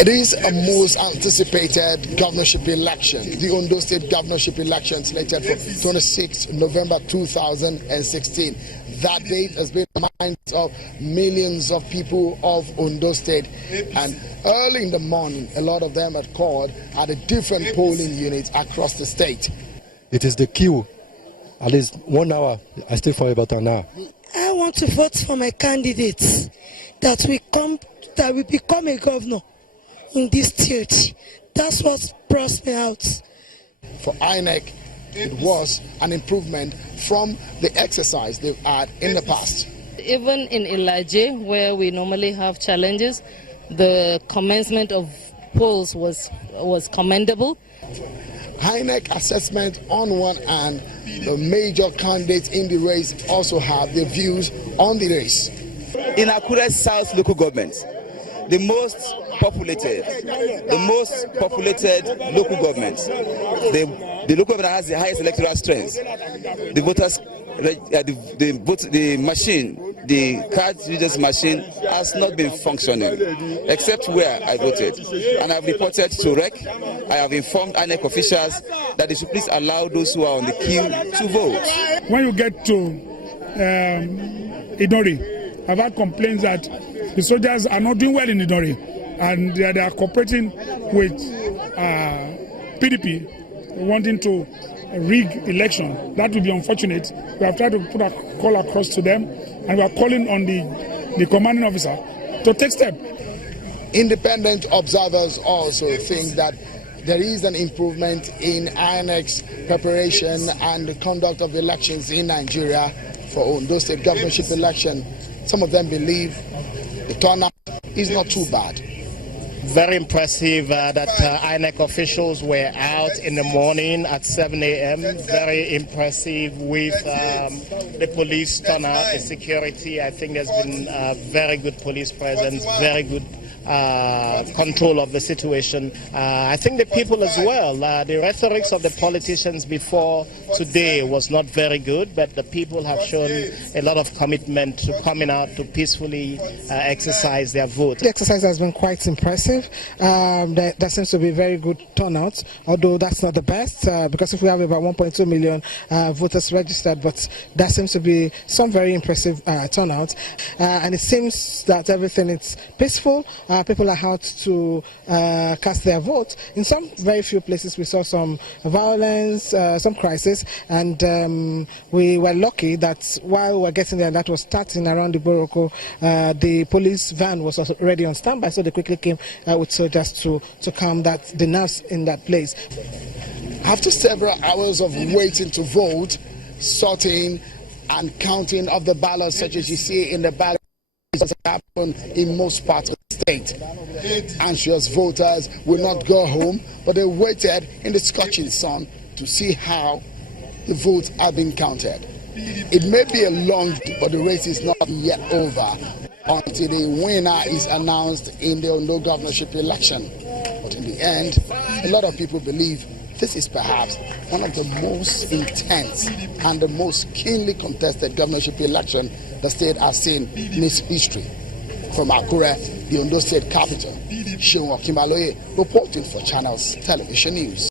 It is a most anticipated governorship election. The Ondo State governorship election slated for 26 November 2016. That date has been in the minds of millions of people of Ondo State. And early in the morning, a lot of them had called at the different polling units across the state. It is the queue. At least 1 hour. I stay for about an hour. I want to vote for my candidates that will become a governor in this state. That's what brought me out. For INEC, it was an improvement from the exercise they've had in the past. Even in Ilaje, where we normally have challenges, the commencement of polls was commendable. INEC assessment on one hand, the major candidates in the race also have their views on the race. In Akure South local government, the most populated local government, the local government that has the highest electoral strength. The voters, the machine, the card readers machine has not been functioning, except where I voted. And I've reported to REC. I have informed INEC officials that they should please allow those who are on the queue to vote. When you get to Idori, I've had complaints that the soldiers are not doing well in Idori, and they are cooperating with PDP, wanting to rig election. That would be unfortunate. We have tried to put a call across to them, and we are calling on the commanding officer to take steps. Independent observers also think that there is an improvement in INEC's preparation and the conduct of elections in Nigeria for Ondo State governorship election. Some of them believe the turnout is not too bad. Very impressive that INEC officials were out in the morning at 7 a.m. Very impressive with the police turnout, the security. I think there's been very good police presence, very good control of the situation. I think the people as well, the rhetorics of the politicians before today was not very good, but the people have shown a lot of commitment to coming out to peacefully exercise their vote. The exercise has been quite impressive. There seems to be very good turnout, although that's not the best, because if we have about 1.2 million voters registered, but there seems to be some very impressive turnout, and it seems that everything is peaceful. People are out to cast their vote. In some very few places we saw some violence, some crisis, and we were lucky that while we were getting there, that was starting around the Boroko, the police van was already on standby, so they quickly came with soldiers to calm the nerves in that place. After several hours of waiting to vote, sorting and counting of the ballots, such as you see in the ballot, has happened in most parts of the state. Anxious voters will not go home, but they waited in the scorching sun to see how the votes are being counted. It may be a long day, but the race is not yet over until the winner is announced in the Ondo governorship election. But in the end, a lot of people believe this is perhaps one of the most intense and the most keenly contested governorship election the state has seen in its history. From Akure, the Ondo State capital, Seun Okimaloye reporting for Channels Television News.